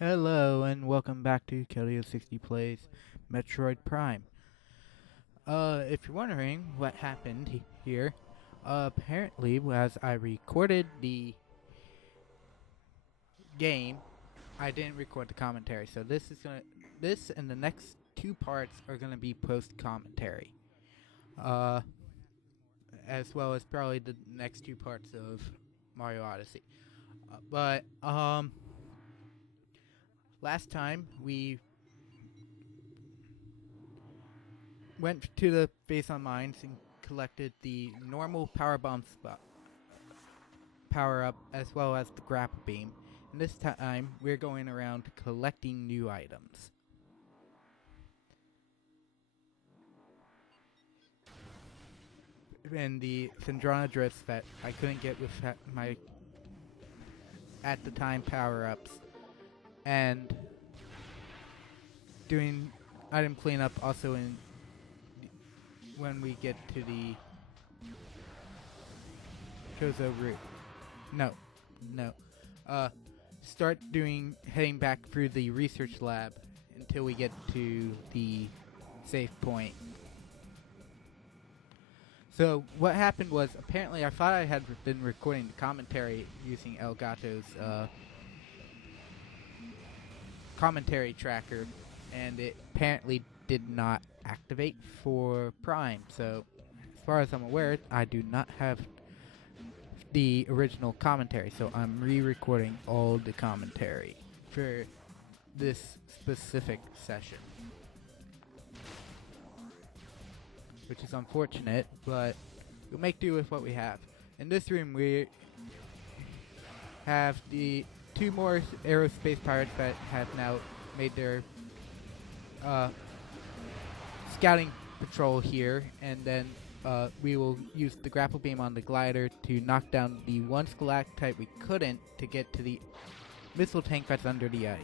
Hello and welcome back to Kelly60 Plays Metroid Prime. If you're wondering what happened here, apparently as I recorded the game, I didn't record the commentary. So this and the next two parts are gonna be post commentary. Uh, as well as probably the next two parts of Mario Odyssey. But last time we went to the base on mines and collected the normal power bomb power up as well as the grapple beam. And this time we're going around collecting new items. And the Syndrana drifts that I couldn't get with my at the time power ups, and doing item cleanup also in when we get to the Chozo route. No. Start heading back through the research lab until we get to the safe point. So what happened was, apparently I thought I had been recording the commentary using Elgato's commentary tracker, and it apparently did not activate for Prime. So as far as I'm aware, I do not have the original commentary, so I'm re-recording all the commentary for this specific session, which is unfortunate, but we'll make do with what we have. In this room, we have the two more aerospace pirates that have now made their scouting patrol here, and then we will use the grapple beam on the glider to knock down the one stalactite we couldn't to get to the missile tank that's under the ice.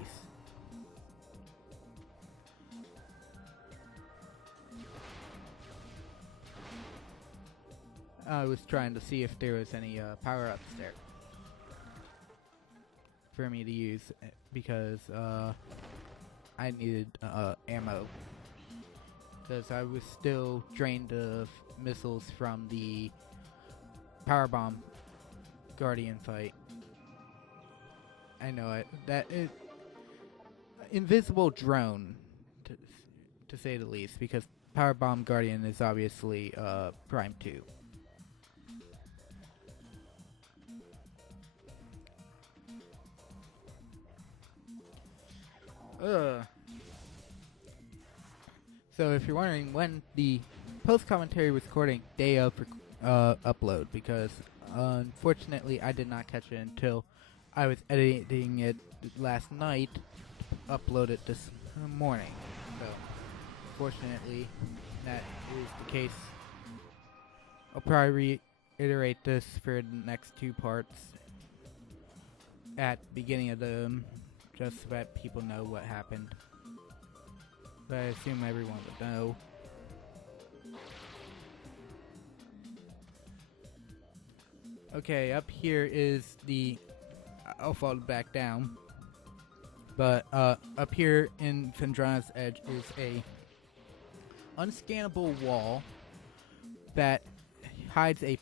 I was trying to see if there was any power-ups there for me to use, because I needed ammo, because I was still drained of missiles from the power bomb Guardian fight. I know it. Invisible drone, to say the least, because power bomb Guardian is obviously Prime 2. So if you're wondering when the post-commentary was recording, day of upload, because unfortunately I did not catch it until I was editing it last night, upload it this morning. So fortunately that is the case. I'll probably reiterate this for the next two parts at the beginning of them, just so that people know what happened. But I assume everyone would know. Okay, up here is the... I'll fall back down. But up here in Syndrana's edge is a unscannable wall that hides a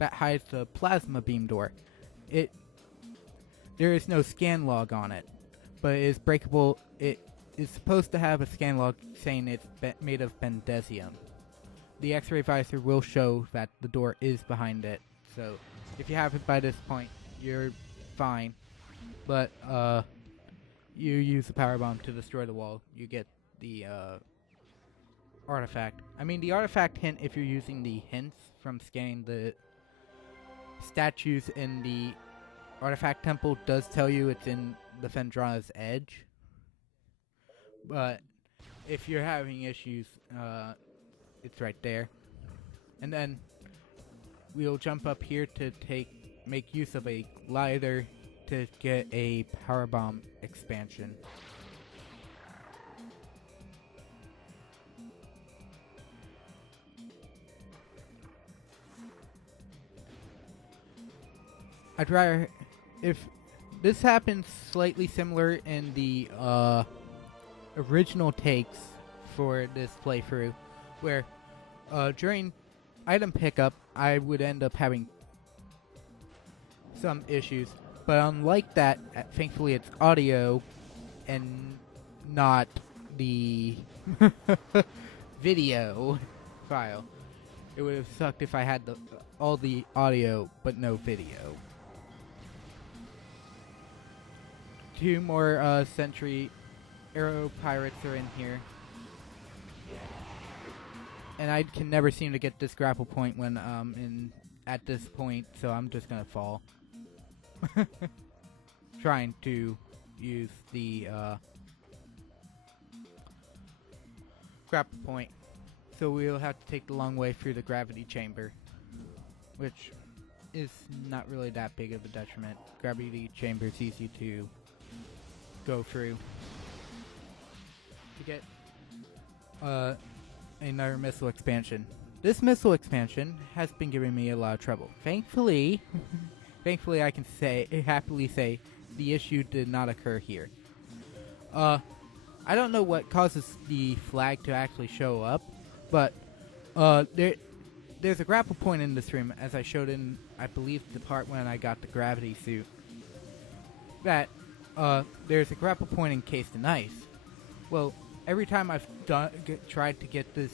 hides the plasma beam door. There is no scan log on it, but it is breakable. It is supposed to have a scan log saying it's made of bendesium. The X-ray visor will show that the door is behind it, so if you have it by this point, you're fine. But you use the power bomb to destroy the wall, you get the artifact. I mean, the artifact hint, if you're using the hints from scanning the statues in the artifact temple, does tell you it's in the Syndrana's edge. But if you're having issues, it's right there. And then we'll jump up here to make use of a glider to get a power bomb expansion. I'd rather, if this happens slightly similar in the original takes for this playthrough, where during item pickup I would end up having some issues, but unlike that, thankfully it's audio and not the video file. It would have sucked if I had all the audio but no video. 2 more Sentry Arrow Pirates are in here. And I can never seem to get this grapple point when at this point, so I'm just gonna fall. Trying to use the grapple point. So we'll have to take the long way through the gravity chamber, which is not really that big of a detriment. Gravity chamber is easy to go through. To get another missile expansion. This missile expansion has been giving me a lot of trouble. Thankfully, I can happily say the issue did not occur here. I don't know what causes the flag to actually show up, but there's a grapple point in this room, as I showed in, I believe, the part when I got the gravity suit. That there's a grapple point encased in ice. Well, every time I've tried to get this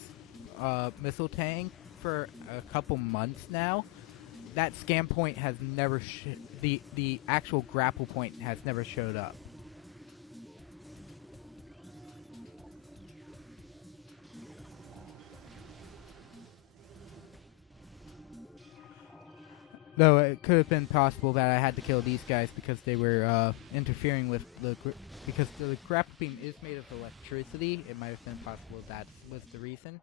missile tank for a couple months now, that scan point has never the actual grapple point has never showed up. Though it could have been possible that I had to kill these guys because they were interfering with because the grapple beam is made of electricity. It might have been possible that was the reason.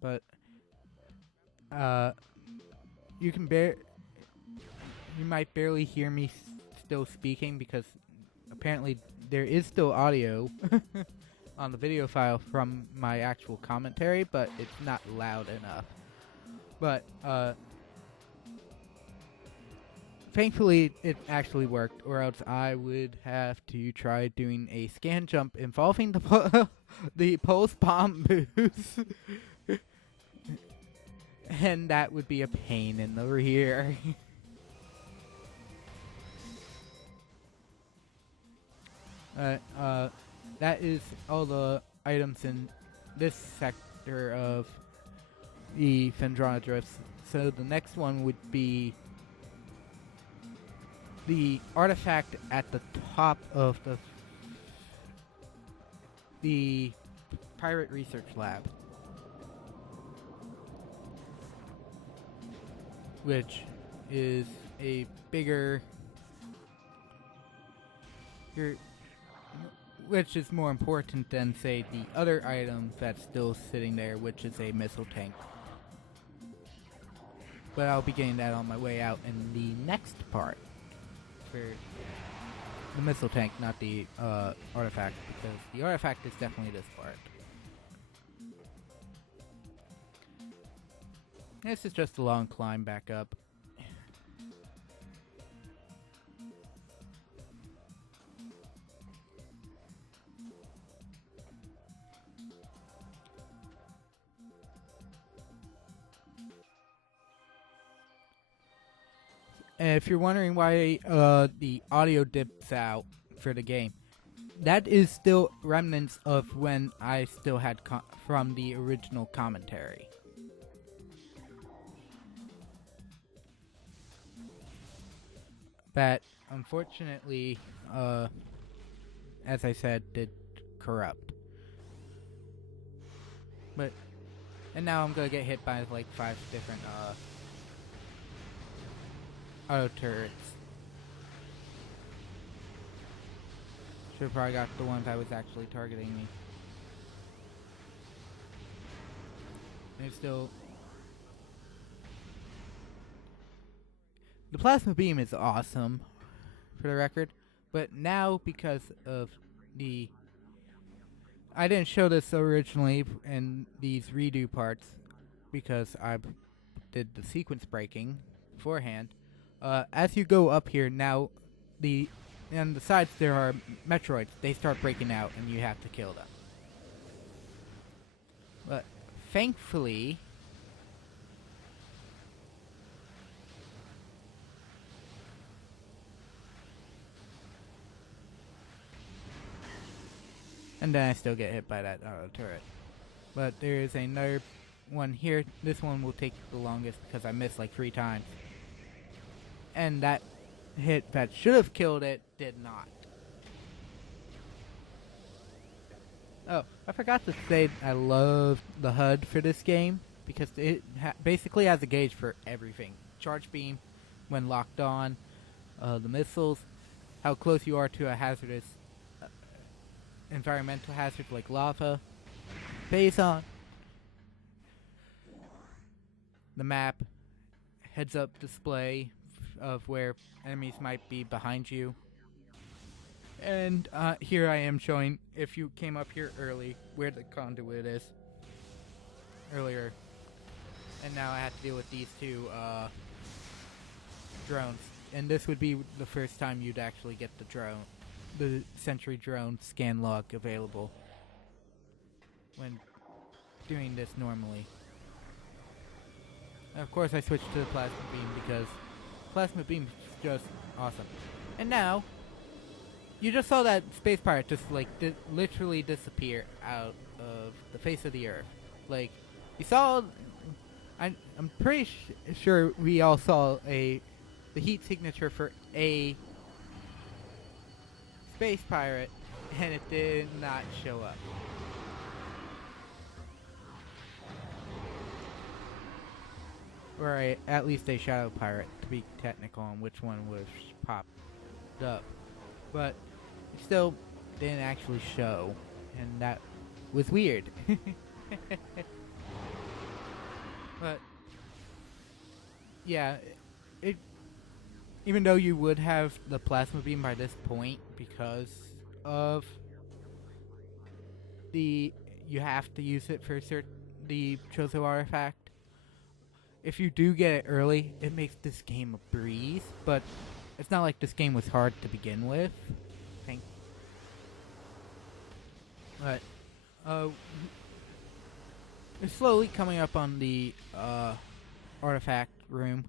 But you might barely hear me still speaking because apparently there is still audio on the video file from my actual commentary, but it's not loud enough. But thankfully it actually worked, or else I would have to try doing a scan jump involving the pulse bomb boost. And that would be a pain in the rear. That is all the items in this sector of the Phendrana Drifts. So the next one would be the artifact at the top of the Pirate Research Lab, which is a bigger, which is more important than, say, the other item that's still sitting there, which is a missile tank. But I'll be getting that on my way out in the next part for the missile tank, not the artifact, because the artifact is definitely this part. This is just a long climb back up. And if you're wondering why the audio dips out for the game, that is still remnants of when I still had from the original commentary. That, unfortunately, as I said, did corrupt. And now I'm gonna get hit by like 5 different auto turrets. Should've probably got the ones that was actually targeting me. There's still... The plasma beam is awesome, for the record, but now because of the... I didn't show this originally in these redo parts because I did the sequence breaking beforehand. As you go up here, now on the sides there are Metroids. They start breaking out, and you have to kill them. But thankfully, and then I still get hit by that turret. But there is another one here. This one will take the longest because I missed like 3 times. And that hit that should have killed it did not. Oh, I forgot to say I love the HUD for this game because it basically has a gauge for everything. Charge beam when locked on, the missiles, how close you are to a hazardous environmental hazard like lava, phase on, the map, heads up display of where enemies might be behind you. And here I am showing, if you came up here early, where the conduit is earlier. And now I have to deal with these 2 drones. And this would be the first time you'd actually get the Sentry drone scan log available when doing this normally. And of course I switched to the plasma beam because plasma beam is just awesome. And now, you just saw that space pirate just like literally disappear out of the face of the earth. Like, you saw, I'm pretty sure we all saw the heat signature for a space pirate, and it did not show up. Or at least a shadow pirate, to be technical on which one was popped up. But it still didn't actually show, and that was weird. But yeah, even though you would have the plasma beam by this point because of you have to use it for the Chozo artifact. If you do get it early, it makes this game a breeze, but it's not like this game was hard to begin with. But it's slowly coming up on the artifact room.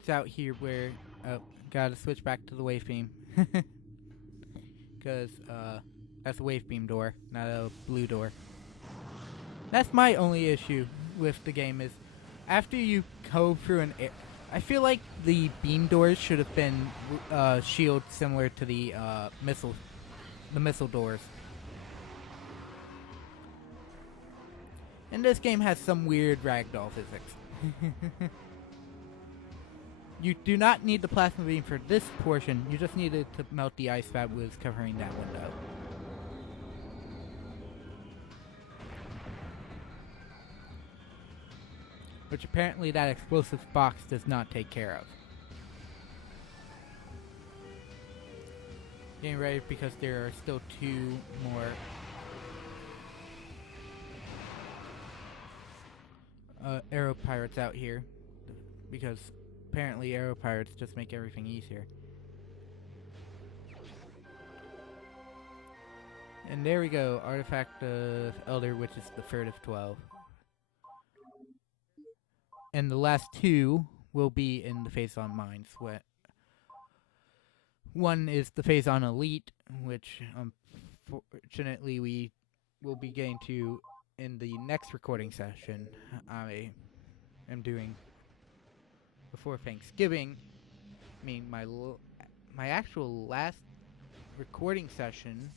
It's out here where gotta switch back to the wave beam because that's a wave beam door, not a blue door. That's my only issue with the game is after you go through I feel like the beam doors should have been shields similar to the missile doors. And this game has some weird ragdoll physics. You do not need the plasma beam for this portion, you just needed to melt the ice that was covering that window. Which apparently that explosive box does not take care of. Getting ready because there are still 2 more arrow pirates out here. Because apparently arrow pirates just make everything easier. And there we go, Artifact of Elder, which is the third of 12. And the last 2 will be in the Phase-On Mines. One is the Phase-On Elite, which unfortunately we will be getting to in the next recording session I am doing before Thanksgiving. I mean, my actual last recording session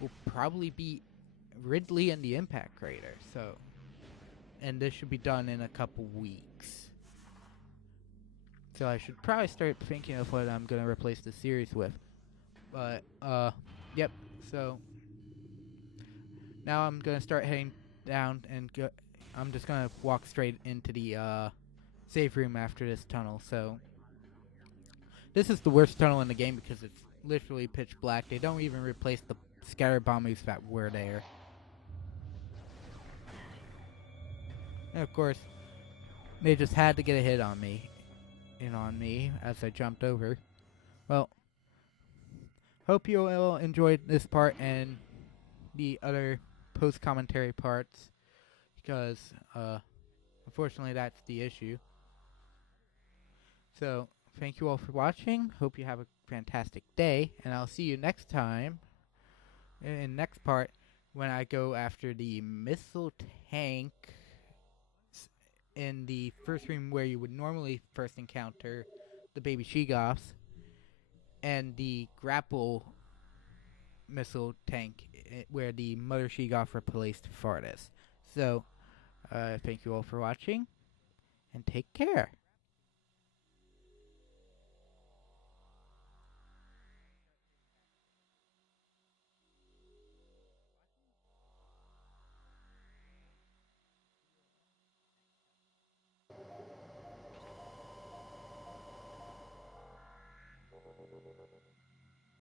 will probably be Ridley and the Impact Crater, so... And this should be done in a couple weeks. So I should probably start thinking of what I'm going to replace the series with. But, yep. So, now I'm going to start heading down and I'm just going to walk straight into the save room after this tunnel. So, this is the worst tunnel in the game because it's literally pitch black. They don't even replace the scatter bombers that were there. And of course, they just had to get a hit on me. in on me as I jumped over. Well, hope you all enjoyed this part and the other post-commentary parts, because unfortunately that's the issue. So, thank you all for watching. Hope you have a fantastic day, and I'll see you next time in next part when I go after the missile tank in the first room where you would normally first encounter the baby Sheegoths, and the grapple missile tank where the mother Sheegoth replaced Fardus. So, thank you all for watching, and take care.